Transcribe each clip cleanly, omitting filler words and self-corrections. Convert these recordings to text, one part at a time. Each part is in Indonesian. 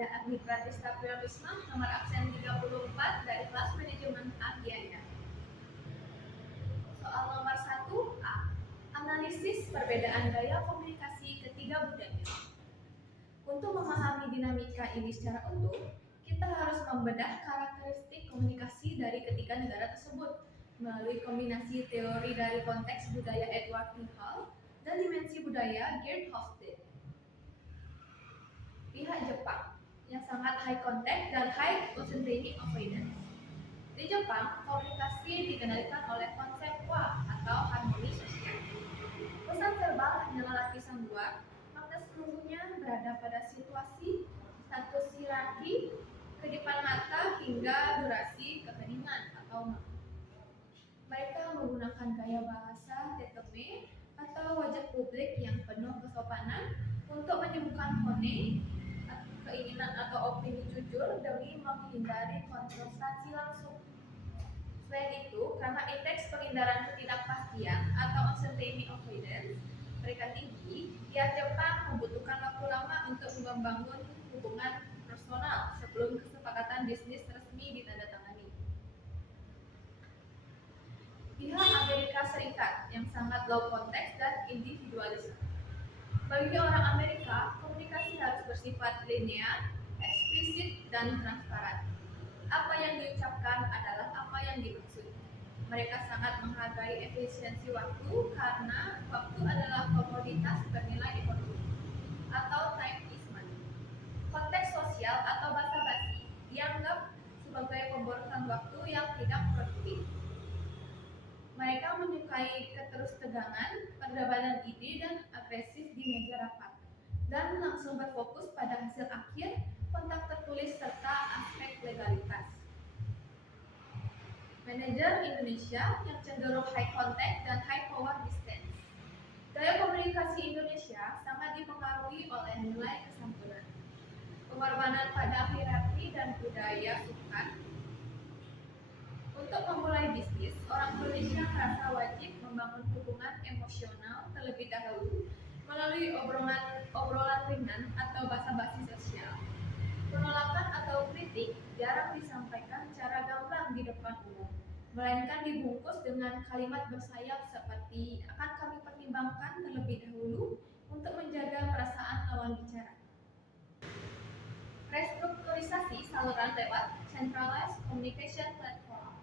saya Agni Pratista Priyamisma, nomor absen 34 dari kelas manajemen Agiana. Soal nomor 1A, analisis perbedaan gaya komunikasi ketiga budaya. Untuk memahami dinamika ini secara utuh, kita harus membedah karakteristik komunikasi dari ketiga negara tersebut melalui kombinasi teori dari konteks budaya Edward T. Hall dan dimensi budaya Gerd Hofstede. Pihak Jepang yang sangat high contact dan high uncertainty avoidance. Di Jepang, komunikasi dikendalikan oleh konsep wa atau harmoni sosial. Pesan verbal hanyalah lapisan luar, makna sesungguhnya berada pada situasi, status hierarki, kedipan mata hingga durasi keheningan atau malam. Mereka menggunakan gaya bahasa teteme atau wajah publik yang penuh kesopanan untuk menyembuhkan hone, keinginan atau opini jujur demi menghindari konfrontasi langsung. Selain itu, karena indeks penghindaran ketidakpastian atau uncertainty avoidance mereka tinggi, pihak Jepang membutuhkan waktu lama untuk membangun hubungan personal sebelum kesepakatan bisnis resmi ditandatangani. Pihak Amerika Serikat yang sangat low context dan individualisme. Bagi orang Amerika, komunikasi harus bersifat linear, eksplisit, dan transparan. Apa yang diucapkan adalah apa yang dimaksud. Mereka sangat menghargai efisiensi waktu karena waktu adalah komoditas bernilai ekonomi atau time is money. Konteks sosial atau basa-basi dianggap sebagai pemborosan waktu yang tidak produktif. Mereka menyukai keterus-tegangan, perdebatan ide, dan agresif di meja rapat, dan langsung berfokus pada hasil akhir, kontak tertulis, serta aspek legalitas. Manajer Indonesia yang cenderung high contact dan high power distance. Gaya komunikasi Indonesia sangat dipengaruhi oleh nilai kesantunan, pengorbanan pada hierarki dan budaya sungkan. Untuk memulai bisnis, orang Indonesia merasa wajib membangun hubungan emosional terlebih dahulu melalui obrolan ringan atau basa-basi sosial. Penolakan atau kritik jarang disampaikan secara gamblang di depan umum, melainkan dibungkus dengan kalimat bersayap seperti akan kami pertimbangkan terlebih dahulu untuk menjaga perasaan lawan bicara. Restrukturisasi saluran lewat centralized communication platform.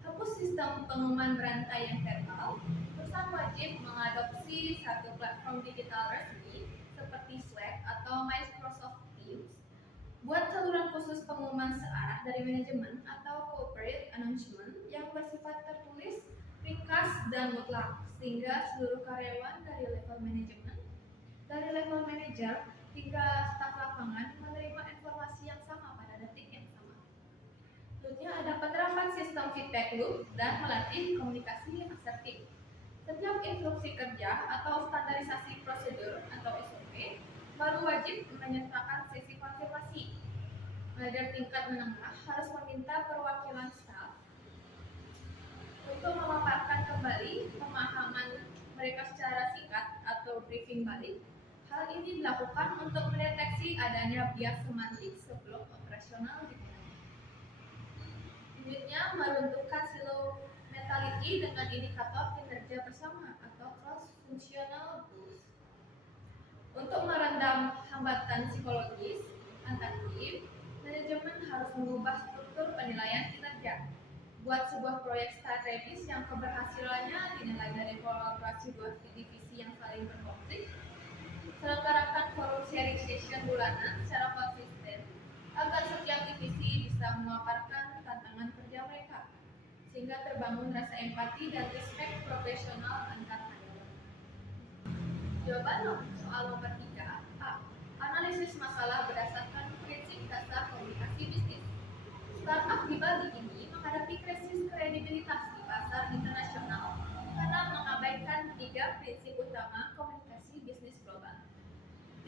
Hapus sistem pengumuman berantai yang verbal, perusahaan wajib mengadopsi satu platform digital resmi seperti Slack atau Microsoft Teams. Buat saluran khusus pengumuman searah dari manajemen atau corporate announcement yang bersifat tertulis, ringkas, dan mutlak, sehingga seluruh karyawan dari level manajemen, dari level manager hingga staf lapangan menerima informasi yang sama pada detik yang sama. Berikutnya ada penerapan sistem feedback loop dan melatih komunikasi yang asertif. Setiap instruksi kerja atau standarisasi prosedur atau SOP baru wajib menyertakan sesi konfirmasi. Manajer tingkat menengah harus meminta perwakilan staf untuk memaparkan kembali pemahaman mereka secara singkat atau briefing balik. Hal ini dilakukan untuk mendeteksi adanya bias semantik sebelum operasional dimulai. Selanjutnya, meruntuhkan silo mentality dengan indikator kinerja bersama atau cross functional goals. Untuk meredam hambatan psikologis antar tim, manajemen harus mengubah struktur penilaian kinerja. Buat sebuah proyek strategis yang keberhasilannya dinilai dari kolaborasi dua divisi yang saling berkonflik. Selenggarakan forum sharing session bulanan secara konsisten agar setiap divisi bisa memaparkan tantangan kerja mereka, sehingga terbangun rasa empati dan respect profesional antar karyawan. Jawaban soal nomor 3A. Analisis masalah berdasarkan prinsip dasar komunikasi bisnis. Startup di Bali ini menghadapi krisis kredibilitas di pasar internasional karena mengabaikan 3 prinsip utama komunikasi bisnis global.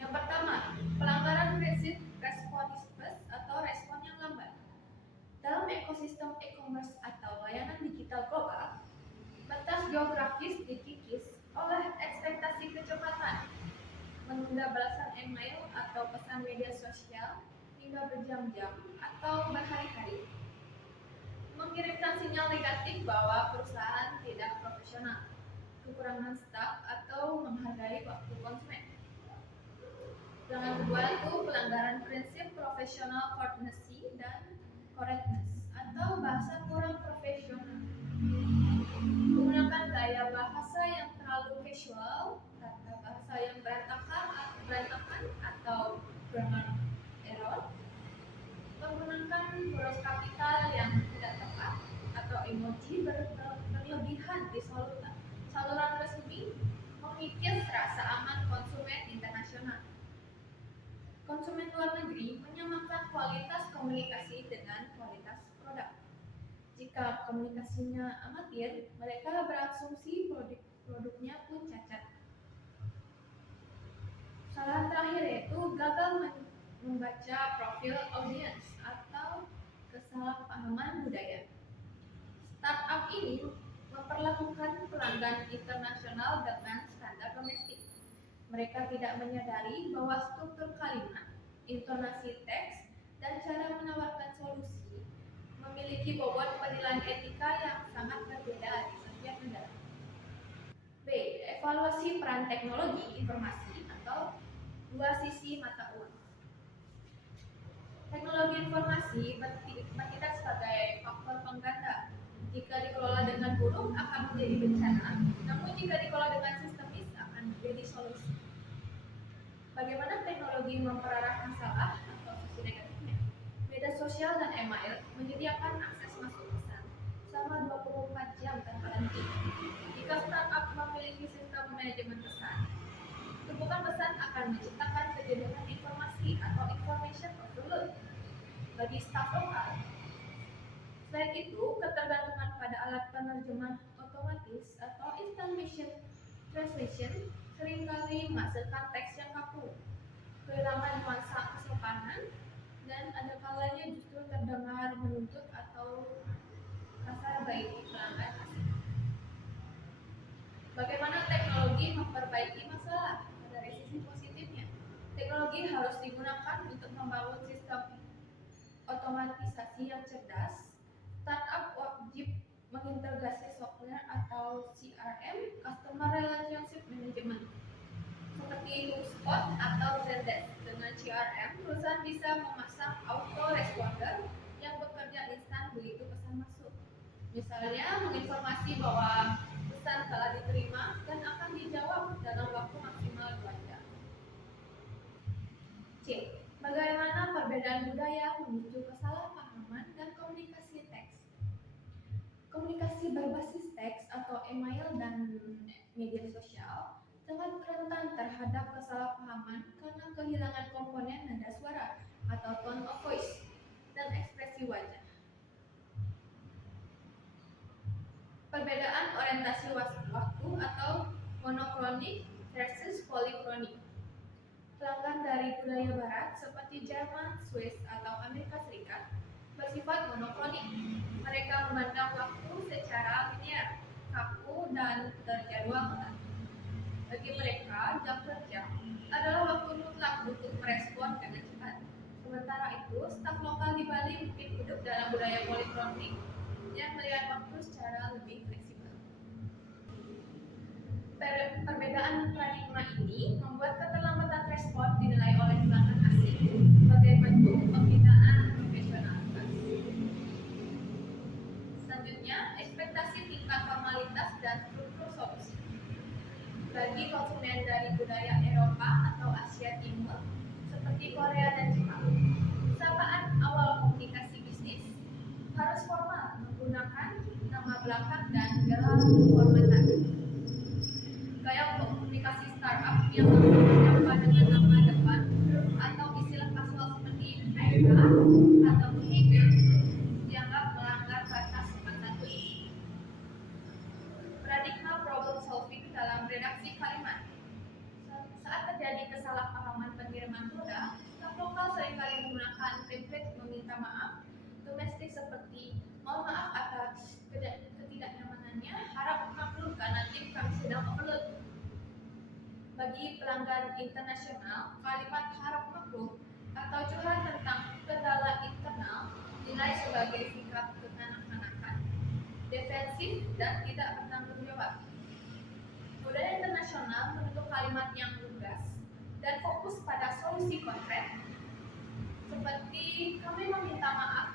Yang pertama, pelanggaran prinsip responsiveness atau respon yang lambat. Dalam ekosistem e-commerce atau layanan digital global, batas geografis dikikis oleh ekspektasi kecepatan, menunda balasan email atau pesan media sosial hingga hingga berjam-jam atau berhari-hari, mengirimkan sinyal negatif bahwa perusahaan tidak profesional, kekurangan staf, atau menghargai waktu konsumen. Pelanggaran kedua itu pelanggaran prinsip professional courtesy dan correctness atau bahasa kurang profesional. Menggunakan gaya bahasa yang terlalu casual, tata bahasa yang berantakan atau grammar error, menggunakan huruf kapital yang tidak tepat atau emoji berlebihan di saluran resmi, mengikis rasa aman konsumen internasional. Konsumen luar negeri menyamakan kualitas komunikasi dengan kualitas produk. Jika komunikasinya amatir, mereka berasumsi produknya pun cacat. Kesalahan terakhir yaitu gagal membaca profil audience atau kesalahpahaman budaya. Startup ini memperlakukan pelanggan internasional dengan standar domestik. Mereka tidak menyadari bahwa struktur kalimat, intonasi teks, dan cara menawarkan solusi memiliki bobot penilaian etika yang sangat berbeda di setiap negara. B. Evaluasi peran teknologi informasi atau dua sisi mata uang. Teknologi informasi bertindak sebagai faktor pengganda. Jika dikelola dengan buruk akan menjadi bencana, namun jika dikelola dengan sistemis akan menjadi solusi. Bagaimana teknologi memperarah masalah atau sisi negatifnya? Media sosial dan email menyediakan akses masuk pesan selama 24 jam tanpa henti. Jika startup memiliki sistem manajemen pesan, tumpukan pesan akan menciptakan kejenuhan informasi atau information overload bagi staf lokal. Selain itu, ketergantungan pada alat penerjemah otomatis atau instant machine translation seringkali menghasilkan teks yang kaku, kehilangan nuansa kesopanan, dan ada kalanya justru terdengar menuntut atau kasar bagi pelanggan asing. Bagaimana teknologi memperbaiki masalah? Dari sisi positifnya, teknologi harus digunakan untuk membangun sistem otomatisasi yang cerdas. Startup wajib mengintegrasi software atau CRM, Customer Relationship Management, seperti HubSpot atau Zendesk. Dengan CRM, perusahaan bisa memasang autoresponder yang bekerja instan begitu pesan masuk. Misalnya, menginformasi bahwa pesan telah diterima dan akan dijawab dalam waktu maksimal 2 jam. C. Bagaimana perbedaan budaya memicu kesalahpahaman dan komunikasi teks? Komunikasi berbasis teks atau email dan media sosial sangat rentan terhadap kesalahpahaman karena kehilangan komponen nada suara atau tone of voice dan ekspresi wajah. Perbedaan orientasi waktu atau monokronik versus polikronik. Pelanggan dari budaya barat seperti Jerman, Swiss, atau Amerika Serikat bersifat monokronik. Mereka memandang waktu secara linear, kaku, dan terjadwalkan. Bagi mereka, jam kerja adalah waktu mutlak untuk merespon dengan cepat. Sementara itu, staf lokal di Bali mungkin hidup dalam budaya polikronik yang melihat waktu secara lebih fleksibel. Perbedaan paradigma ini membuat keterlambatan respon dinilai oleh pelanggan asing sebagai bentuk pembinaan profesionalitas. Selanjutnya, ekspektasi tingkat formalitas dan struktur solusi. Bagi konsumen dari budaya Eropa atau Asia Timur seperti Korea dan Jepang, sapaan awal komunikasi bisnis harus formal menggunakan nama belakang dan gelar kehormatan. Gaya komunikasi startup yang menyapa dengan nama depan atau istilah kasual seperti mereka atau behavior dianggap melanggar batas sopan santun. Paradigma problem solving dalam redaksi kalimat. Saat terjadi kesalahpahaman pengiriman produk, staf lokal seringkali menggunakan template meminta maaf domestik seperti mohon maaf atas ketidaknyamanannya, harap maklum karena tim kami sedang overload. Bagi pelanggan internasional, kalimat harap maklum atau curhat tentang eksekusi kontrak. Seperti kami meminta maaf